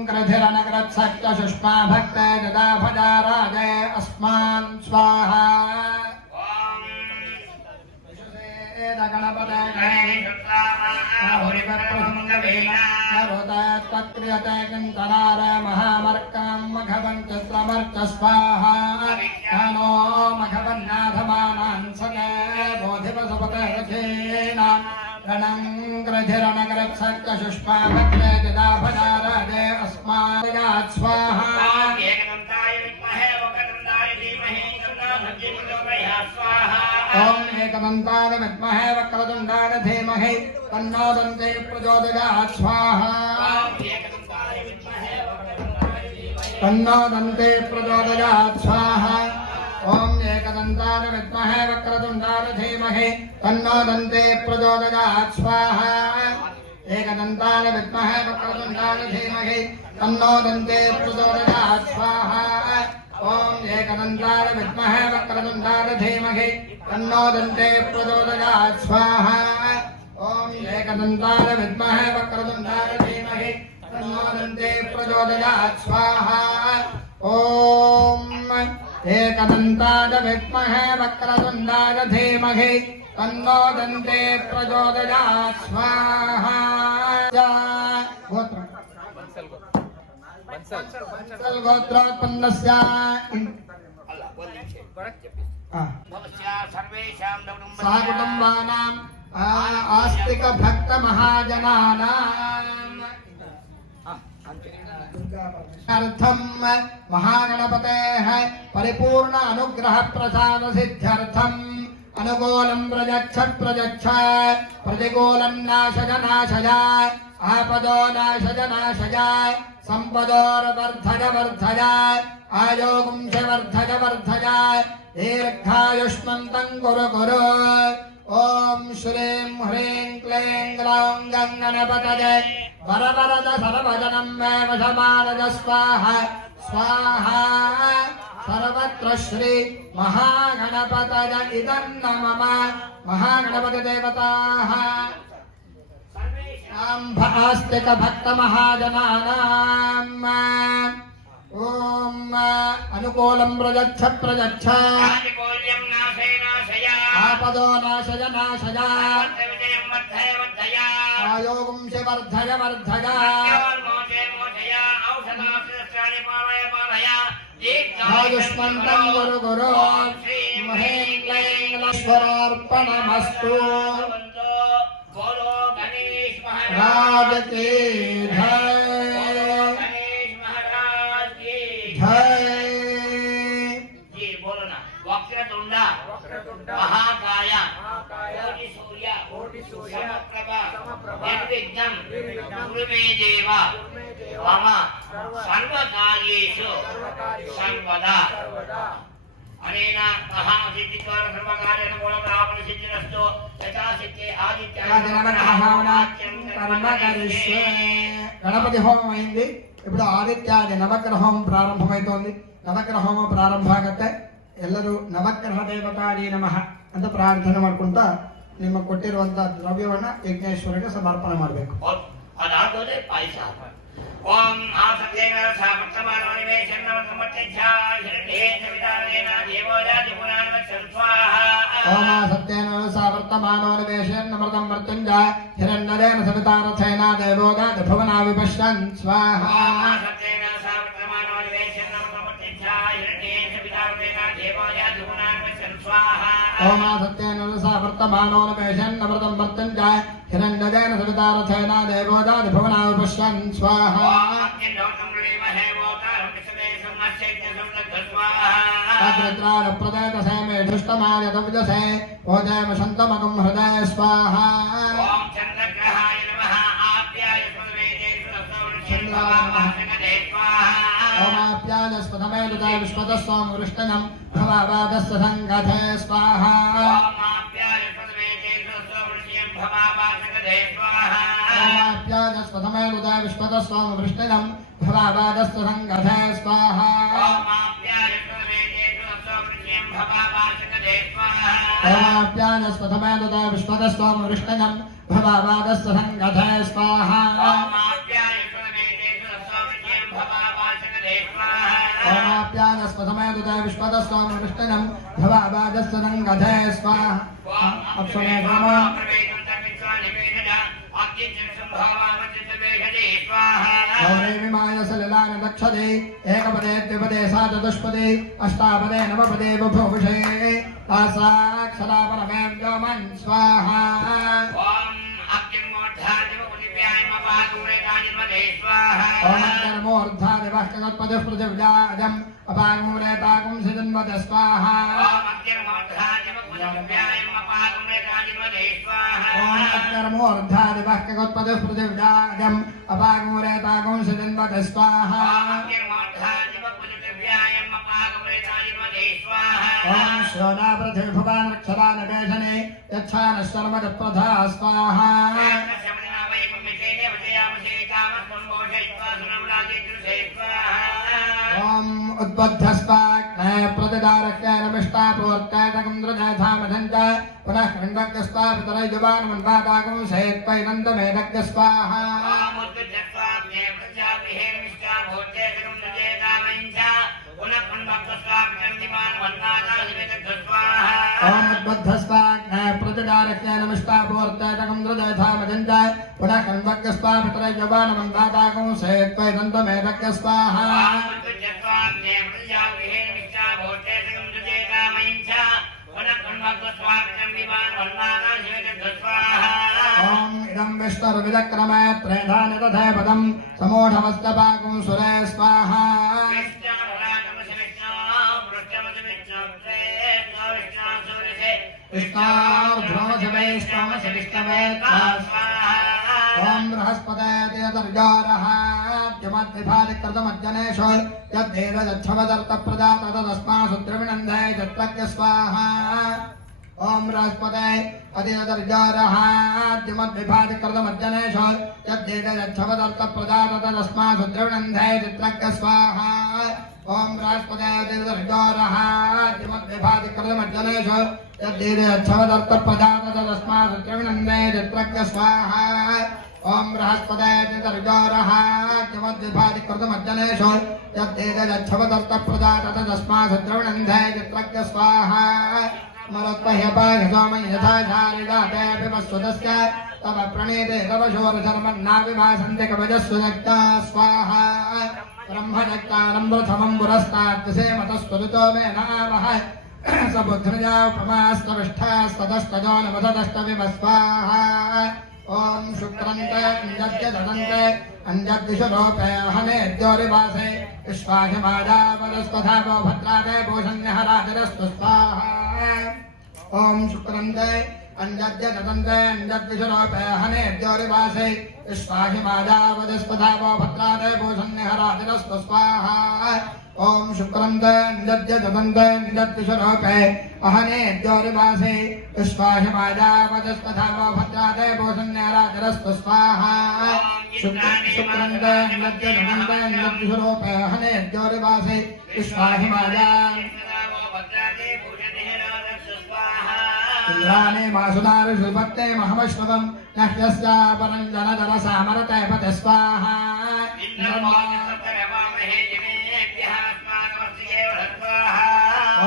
क्रधिरनकृत्सक्त सुष्मा भक्ते ददा भजाराजे अस्मान् स्वाहा गणपते त्वक्रियते चिन्तनारे महामर्कं मघवञ्चत्रवर्त स्वाहा नो मघवन्नाथमानान् सके बोधिवसुपते रथेन रणं क्रधिरनकृत्सक्त सुष्मा भक्ते ददा भजाराजे अस्मान् स्वाहा ओम एकदन्ताय विद्महे वक्रतुण्डाय धीमहि तन्नो दन्ते प्रचोदयात् स्वाहा तन्नो दन्ते प्रचोदयात् स्वाहा ओम एकदन्ताय विद्महे वक्रतुण्डाय धीमहि तन्नो दन्ते प्रचोदयात् स्वाहा एकदन्ताय विद्महे वक्रतुण्डाय धीमहि तन्नो दन्ते प्रचोदयात् स्वाहा ओम एकदन्ताय विद्महे वक्रतुण्डाय धीमहि तन्नो दन्ते प्रचोदयात् स्वाहा ओम एकदन्ताय विद्महे वक्रतुण्डाय धीमहि तन्नो दन्ते प्रचोदयात् स्वाहा ओम एकदन्ताय विद्महे वक्रतुण्डाय धीमहि तन्नो दन्ते प्रचोदयात् स्वाहा बंसल गोत्रोत्पन्नस्य सह कुटुम्बानाम् आस्तिक भक्त महाजनानाम् अर्थम महागणपतेः परिपूर्ण अनुग्रह प्रसाद सिद्ध्यर्थम अनुकूलं प्रयच्छ प्रतिकूलं नाशय आपदो नाशय संपदोर्वर्धय आयोगुं च वर्धय दीर्घायुष्मन्तं कुरु ओम श्रीं ह्रीं क्लीं ग्लौं गणपतये वरवरद सर्वजनं मे वशमानज स्वाहा स्वाहा सर्वत्र श्री महागणपतय इदं नमः महागणपति देवताः आस्तिक भक्त महाजनानाम् ओम अनुकूलं प्रयच्छ आपदो नाशय आयोगुं च वर्धय आयुष्मन्तं गुरु महेन्द्रेश्वरार्पणमस्तु राज की महाकाय कोटि सूर्य समप्रभ निर्विघ्नं कुरु मे देव मम सर्वकार्येषु सर्वदा अनेन महासिद्धिद्वारा सर्वकार्येण मूलग्रामण सिद्धिरस्तु यथाशक्ति గణపతి హోమం అయింది. ఇప్పుడు ఆదిత్యాది నవగ్రహ హోమం ప్రారంభమవుతోంది. నవగ్రహ హోమం ಪ್ರಾರಂಭ ಆಗುತ್ತೆ. ಎಲ್ಲರೂ ನವಗ್ರಹ ದೇವತಾನೇ ನಮಃ ಅಂತ ಪ್ರಾರ್ಥನೆ ಮಾಡ್ಕೊಂತ ನಿಮ್ಮ ಕೊಟ್ಟಿರುವಂತ ದ್ರವ್ಯವನ್ನ ಯಜ್ಞೇಶ್ವರಗೆ ಸಮರ್ಪಣೆ ಮಾಡಬೇಕು. ಅದಾದೋದೆ ಪಾಯಸ ಓಂ ಆಸಕ್ತೇನ ಸಾಮರ್ಥಮಾನೋ ನಿವೇಶನ್ನವತಮತ್ಯಜ್ಜಾಯ ಹಿರಣ್ಯೇನ ವಿದಾನೇನ ದೇವೋಯಾತಿ ಪುನಾನವತ್ಸಂ ಸ್ವಾಹಾ ಓಂ ಆಸಕ್ತೇನ ಸಾಮರ್ಥಮಾನೋ ನಿವೇಶನ್ನಮೃತಂ ಮೃತ್ಯುಂಜಾಯ ಹಿರಣ್ಯದೇನ ಸವಿತಾರಥೇನ ದೇವೋಯಾತಿ ಭುವನಾ ವಿಪಶ್ಯನ್ ಸ್ವಾಹಾ ಓಂ ಆಸಕ್ತೇನ ಸಾಮರ್ಥಮಾನೋ ನಿವೇಶನ್ನವತಮತ್ಯಜ್ಜಾಯ ಹಿರಣ್ಯೇನ ವಿದಾನೇನ ದೇವೋಯಾತಿ ಪುನಾನವತ್ಸಂ ಸ್ವಾಹಾ ओम सत्येन सावर्तमानो नमेशन्नमृतं मर्त्यञ्जाय हिरण्यदेन सवितारथेन देवोयाति भुवना विपश्यन् स्वाहा अग्रत्रारप्रदेतसे मे धृष्टमाय तविजसे ओजयम शन्तमकं हृदय स्वाहा ओमाप्याजस्पथमे लुता विश्वतस्वां वृष्टनं भवावादस्य सङ्गते स्वाहा ओमाप्याजस्पथमे लुता विश्वतस्वां वृष्टनं भवावादस्य सङ्गते स्वाहा ओमाप्यायस्वथमेतदा विश्वतस्त्वमृष्टयं भवावादस्य सङ्गते स्वाहा ओमाप्यायस्वथमेतदा विश्वतस्त्वमृष्टयं भवावादस्य सङ्गते स्वाहा अप्समे स्वाहा गौरे विमाय सलिलान दक्षते एकपदे द्विपदे साचतुष्पदे अष्टापदे नवपदे बुभुषे तासाक्षरा परमे व्योमन् स्वाहा ओम कर्मोर्धादिवः कगत्पदः पृथिव्याजम् अपागमुरेतागुं सिजन्वद स्वाहा ओम कर्मोर्धादिवः कगत्पदः पृथिव्याजम् अपागमुरेतागुं सिजन्वद स्वाहा ओम शोना पृथिव्युपान् रक्षरान् वेषणे यच्छानः सर्वजप्रधा स्वाहा ओम उद्बद्धस्वाग्ने प्रतिदारक्याय रमिष्टापूर्त्याय तकुन्द्रजाधामधञ्च पुनः खण्डकस्वा पितरयुवान् मन्वादागुं सेत्वैनन्दमेदग् स्वाहा ओम उद्बद्धस्वाग्ने प्रतिदारक्याय रमिष्टापूर्त्याय तकुन्द्रजाधामधञ्च पुनः खण्डकस्वा पितरयुवान् मन्वादागुं सेत्वैनन्दमेदग् स्वाहा ओम इदं विष्णुर्विदक्रमे त्रेधानि तथे पदं समोढमस्तपाकुं सुरे स्वाहा ओम बृहस्पतिर्जोरहाद्यमद्विभादिकृतमज्जनेषु यद्धेदच्छवदर्थप्रदात तदस्मासु द्रविणन्धे जत्रज्ञ स्वाहा ओम बृहस्पते अतिरदर्जोरहाद्यमद्विभादिकृतमज्जनेषु यद्धेदच्छवदर्थप्रदात तदस्मासु द्रविणन्धे जत्रज्ञ स्वाहा ओम बृहस्पते अतिरदर्जोरहाद्यमद्विभादिकृतमज्जनेषु यद्धेदच्छवदर्थप्रदात तदस्मासु द्रविणन्धे जत्रज्ञ स्वाहा ओम बृहस्पते अतिरदर्जोरहाद्यमद्विभादिकृतमज्जनेषु यद्धेदच्छवदर्थप्रदात तदस्मासु द्रविणन्धे जत्रज्ञ स्वाहा मरुत्पह्यपाघ सोमं यथा शारिदातेऽभिमस्वतस्य तव प्रणीते तव शोरशर्मन्नाविभासन्ति कवचस्वदक्ता स्वाहा ब्रह्मदक्तानं प्रथमं पुरस्ताद्दिशेमतस्वरुतो मे नामः सबुद्ध्रजापमास्तविष्ठास्ततस्तजो नमतदष्टविमस्वाहा ओम शुक्रन्ते अंजद्यदन्ते अंजद्विषुरूपे हनेद्योरिवासे विश्वाहिमादावदस्वधा वो भद्रादे भूषण्यहराजरस्तु स्वाहा ओम शुक्रन्ते अंजद्यदन्ते अंजद्विषुरूपे हनेद्योरिवासे विश्वाहिमादावदस्वधा वो भद्रादे भूषण्यहराजरस्तु स्वाहा ओम शुक्रन्ते अंजद्यदन्ते अंजद्विषुरूपे अहनेद्योरिवासे विश्वाहिमादावदस्वधा वो भद्रादे भूषण्यहराजरस्तु स्वाहा शुक्रन्ते अंजद्यदन्ते अंजद्विषुरूपे अहनेद्योरिवासे विश्वाहिमादा इंद्राणे मासुदार सुपत्ते महमश्वतं नह्यस्या परञ्जनदर सामरते पते स्वाहा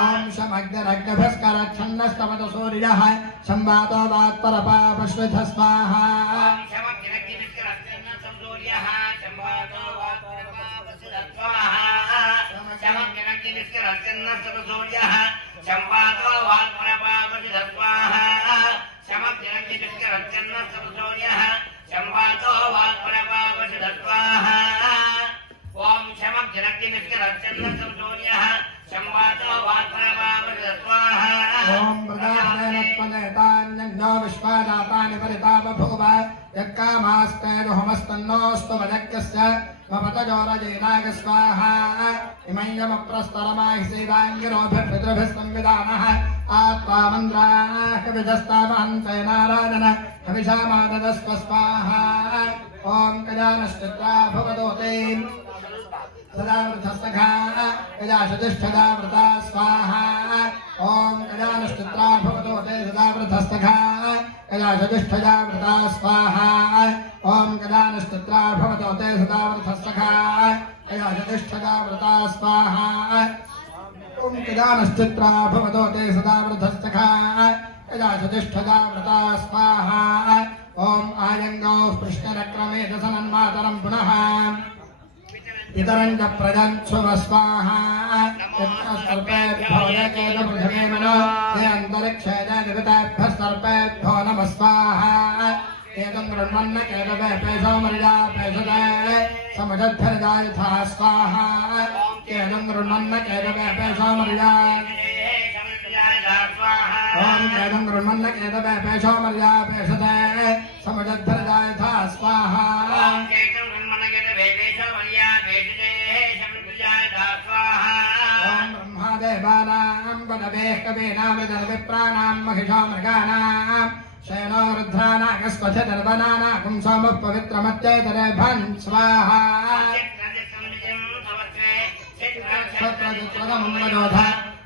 ओम समग्ररग्भस्करच्छन्नस्तमत सूर्यः संवातो वात्परपापश्विथ स्वाहा चंपातो वात्परपापसिद्धस्वाहा समग्ररग्भस्करच्छन्नस्तमसूर्यः चंपातो वात्परपापसिद्धस्वाहा ओम समग्ररग्भस्करच्छन्नस्तमसूर्यः चंपातो वात्परपापसिद्धस्वाहा ओम प्रदानेतान्यो विश्वादातानि परितापभुव यक्कामास्ते दुहमस्तन्नोऽस्तु वदक्यस्य मपतजोरजेनाग स्वाहा इमय्यमप्रस्तरमाहिसेदाङ्गिरोभिर्पितृभिः संविधानः आत्मा मन्द्राः विजस्तामहन्ते नारायण हविषामाददस्व स्वाहा ओम कजानश्चित्रा भवतोते सदा वृथस्तखा कजाशतिष्ठदा वृता स्वाहा ॐ गजानश्चित्रा भवतो ते सदा वृथस्तखा गजाशतिष्ठया वृता स्वाहा ॐ गजानश्चित्रा भवतो ते सदा वृथस्तखा गजाशतिष्ठया वृता स्वाहा ॐ गजानश्चित्रा भवतो ते सदा वृथस्तखा गजाशतिष्ठया वृता स्वाहा ॐ आयङ्गौ स्पृष्टरक्रमे दशनन्मातरं पुनः इतरञ्च प्रजन्स्वस्वाहा सर्पेभ्यो यकेतपृथगे मनो ये अन्तरिक्षे निगतेभ्यः सर्पेभ्यो नमः स्वाहा एतं गृह्णन्न केतवेपेशो मर्यापेशते समजद्भिर्जायथा स्वाहा एतं गृह्णन्न केतवेपेशो मर्या ॐ एतं गृह्णन्न केतवेपेशो मर्यापेशते समजद्भिर्जायथा स्वाहा ब्रह्मदेवानां पदवेः कवीनां विदर्विप्राणां महिषो मृगाणां शयनो रुद्रानागस्वचदर्वनानागुं सोमः पवित्रमत्यैतरेभन् स्वाहा क्षत्रचित्रदमुन्मदोध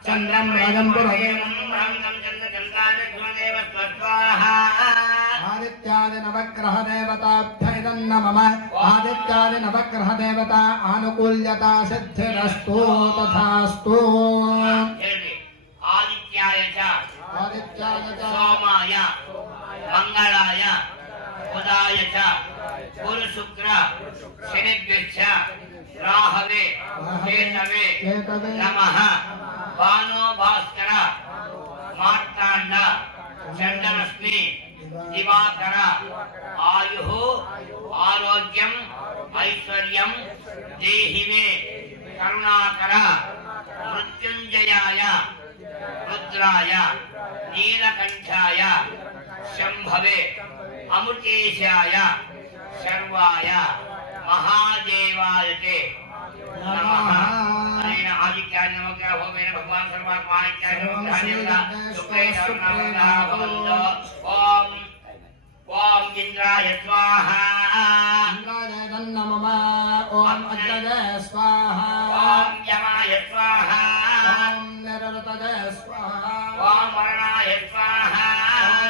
चन्द्रं रजं पुरगेनं आदित्यादिनवग्रहदेवताभ्यै नमः आदित्यादिनवग्रहदेवता आनुकूल्यता सिद्धिरस्तु तथास्तु आदित्याय च सोमाय मंगलाय बुधाय च गुरुशुक्र शनिभ्यश्च राहवे केतवे नमः भानो भास्कर मार्तांड चंद्ररश्मि दिवाकर आयुः आरोग्यम ऐश्वर्यम देहि मे करुणाकर मृत्युंजयाय रुद्राय नीलकंठाय शंभवे अमृतेशाय शर्वाय महादेवाय ते नमः अनेन आदित्याय नमः होमेन भगवान् सर्वात्मानित्याय नमः सुप्रे सर्वनामना भवन्तु ओम इंद्राय स्वाहा इंद्राय नमः ॐ अग्नये स्वाहा ओम यमाय स्वाहा ॐ निरृतये स्वाहा ओम वरुणाय स्वाहा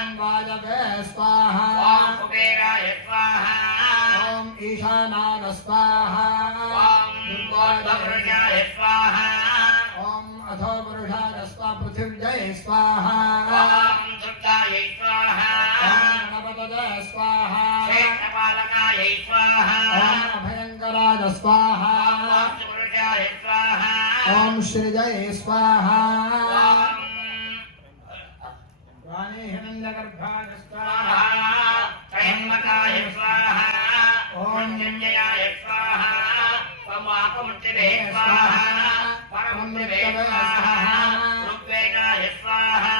ॐ वायवे स्वाहा ओम कुबेराय स्वाहा ॐ ईशानाय स्वाहा ओम दुर्गोद्भवृषाय स्वाहा ॐ अधोपुरुषाय स्वाहा पृथिव्यै स्वाहा ओम दुर्गाय स्वाहा ॐ गणपतये स्वाहा क्षेत्रपालकाय स्वाहा ॐ अभयङ्कराय स्वाहा वास्तुपुरुषाय स्वाहा ॐ श्रीजये स्वाहा ओम वाणी हिरण्यगर्भाय स्वाहा स्वाहा त्र्यम्बकाय स्वाहा ओम मृत्युंजयाय स्वाहा पमाकमृत्यवे स्वाहा परमृत्यवे स्वाहा ऋग्वेदाय स्वाहा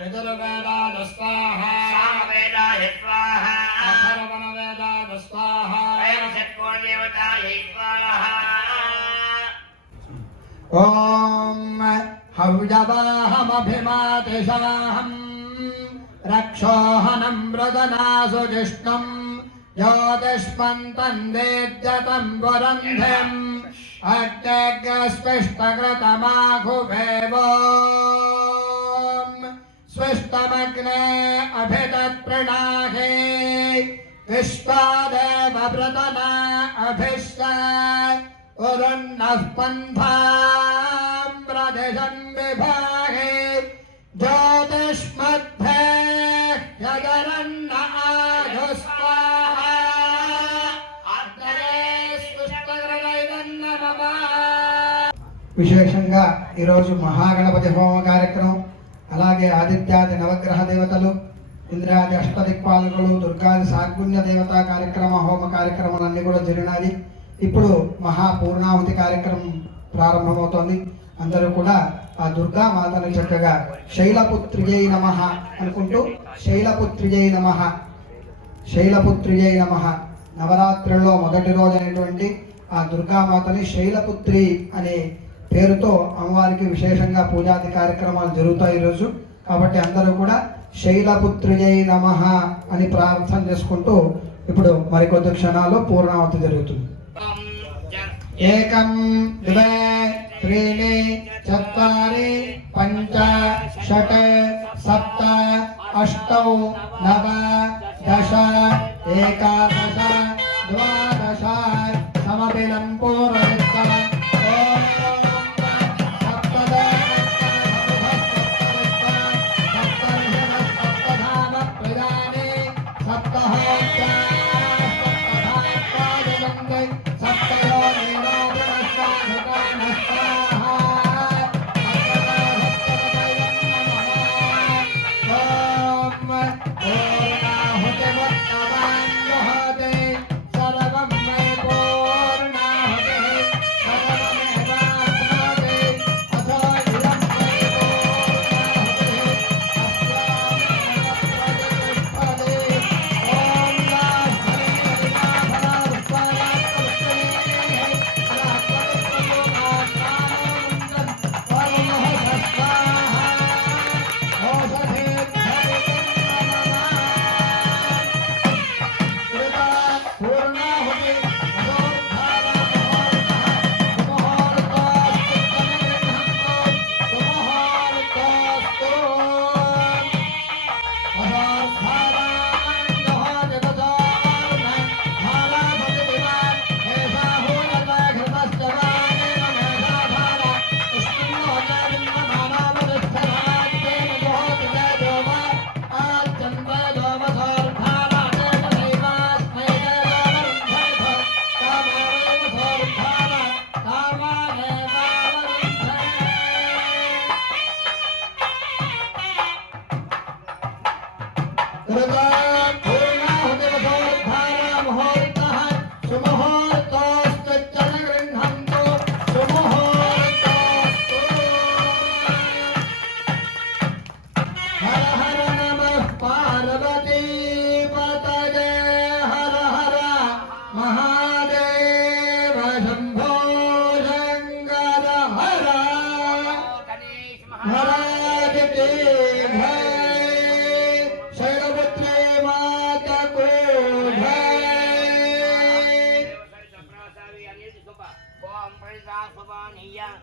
यजुर्वेदाय स्वाहा सामवेदाय स्वाहा अथर्वणवेदाय स्वाहा अयं षट्कोणदेवताय स्वाहा ॐ हव्यवाहमभिमातिशाहम् रक्षोहनं मृदनासु जिष्णुम् ज्योतिष्मन्तन्देद्यतं पुरन्ध्यम् अग्नेऽग्रस्पृष्टकृतमाघुभेवो स्पृष्टमग्ने अभितत्प्रणाहे विश्वादेव वृतना अभिष्ट उरुन्नः पन्थां प्रदिशन् विभागे ज्योतिष्मध्ये ह्यजरन्न आयुस्वाहा अग्रे स्पृष्टकृतैरन्न मम విశేషంగా ఈరోజు మహాగణపతి హోమ కార్యక్రమం, అలాగే ఆదిత్యాది నవగ్రహ దేవతలు, ఇంద్రాది అష్టదిక్పాలకులు, దుర్గాది సాగ్గుణ్య దేవతా కార్యక్రమ హోమ కార్యక్రమాలన్నీ కూడా జరిగినాయి. ఇప్పుడు మహాపూర్ణాహుతి కార్యక్రమం ప్రారంభమవుతోంది. అందరూ కూడా ఆ దుర్గా మాతను చక్కగా శైలపుత్రియై నమః అనుకుంటూ శైలపుత్రియై నమః శైలపుత్రియై నమః నవరాత్రుల్లో మొదటి రోజు అయినటువంటి ఆ దుర్గామాతని శైలపుత్రి అనే పేరుతో అమ్మవారికి విశేషంగా పూజాది కార్యక్రమాలు జరుగుతాయి ఈరోజు. కాబట్టి అందరూ కూడా శైలపుత్రియై నమః అని ప్రార్థన చేసుకుంటూ ఇప్పుడు మరికొద్ది క్షణాల్లో పూర్ణావతి జరుగుతుంది. ఏకం ద్వే त्रीणि चत्वारि पञ्च षट् सप्त अष्टौ नव दश एकादश द्वादश समपिलं पूर्वमित्तम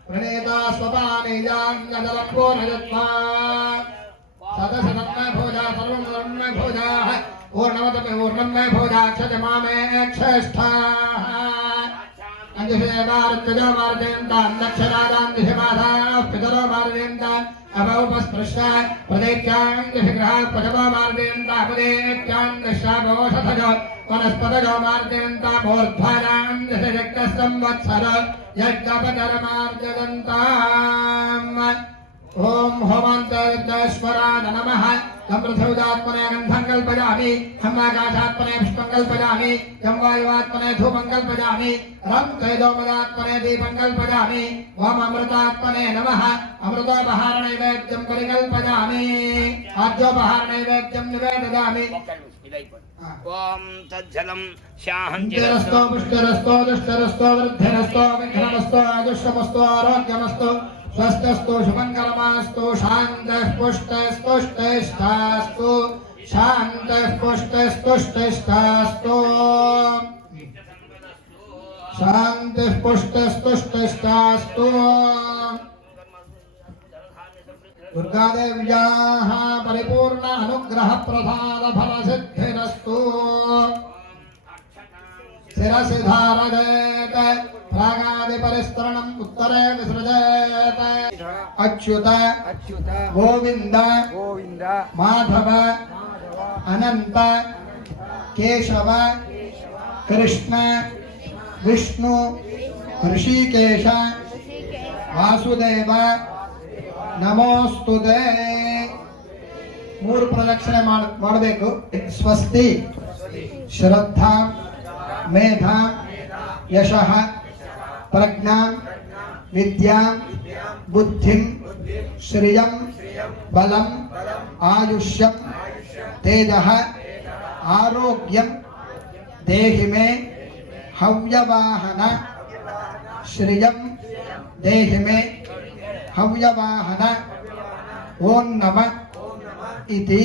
प्रणेता स्वपानेयाञ्जलम्बो नयत्वा सदसदन्मय भोजा सर्वं सर्वन्मय भोजाः पूर्णमतमे पूर्णन्मय भोजाक्षजमामे क्षेष्ठाः अंजसे भारतजो भारतेन्तान् दक्षराजान् दिशमाधाः पितरो भारतेन्तान् अभौपस्पृश्य प्रदैत्याञ्जसिग्रहाः पजवो भारतेन्ताः पदेत्यान् दशाभवोषधजो वनस्पतजो भारतेन्ताः भोर्ध्वाजान् दशजक्तसंवत्सर यज्ञपचरमार्जगन्ताम् ओम होमान्तरेश्वराय नमः तम्प्रथौदात्मने गन्धं कल्पयामि हम्माकाशात्मने पुष्पं कल्पयामि यं वायुवात्मने धूपं कल्पयामि रं तैलोमदात्मने दीपं कल्पयामि ओम अमृतात्मने नमः अमृतोपहारनैवेद्यं परिकल्पयामि आद्योपहारनैवेद्यं निवेदयामि ओम तज्जलं शाहं जलस्तो पुष्करस्तो दुष्करस्तो वृद्धिरस्तो विघ्नमस्तो आयुष्यमस्तो आरोग्यमस्तो स्वस्थस्तु शुभंकरमास्तु शान्तः पुष्टस्तुष्टष्टास्तु शान्तः पुष्टस्तुष्टष्टास्तु शान्तः पुष्टस्तुष्टष्टास्तु दुर्गादेव्याः परिपूर्ण अनुग्रह प्रसाद फल सिद्धिरस्तु शिरसि धारयेत प्रागादि परिस्तरणम् उत्तरे विसृजेत अच्युत गोविंद माधव अनंत केशव कृष्ण विष्णु ऋषिकेश वासुदेव नमोस्तुते मूರು ಪ್ರದಕ್ಷಿಣೆ ಮಾಡಬೇಕು ಸ್ವಸ್ತಿ ಶ್ರದ್ಧಾ ಮೇಧಾ ಯಶಃ ಪ್ರಜ್ಞಾ ವಿದ್ಯಾ ಬುದ್ಧಿಂ ಶ್ರಿಯಂ ಬಲಂ ಆಯುಷ್ಯಂ ತೇಜಃ ಆರೋಗ್ಯಂ ದೇಹಿ ಮೇ ಹವ್ಯವಾಹನ ಶ್ರಿಯಂ ದೇಹಿ ಮೇ हव्यवाहन ओं नमः इति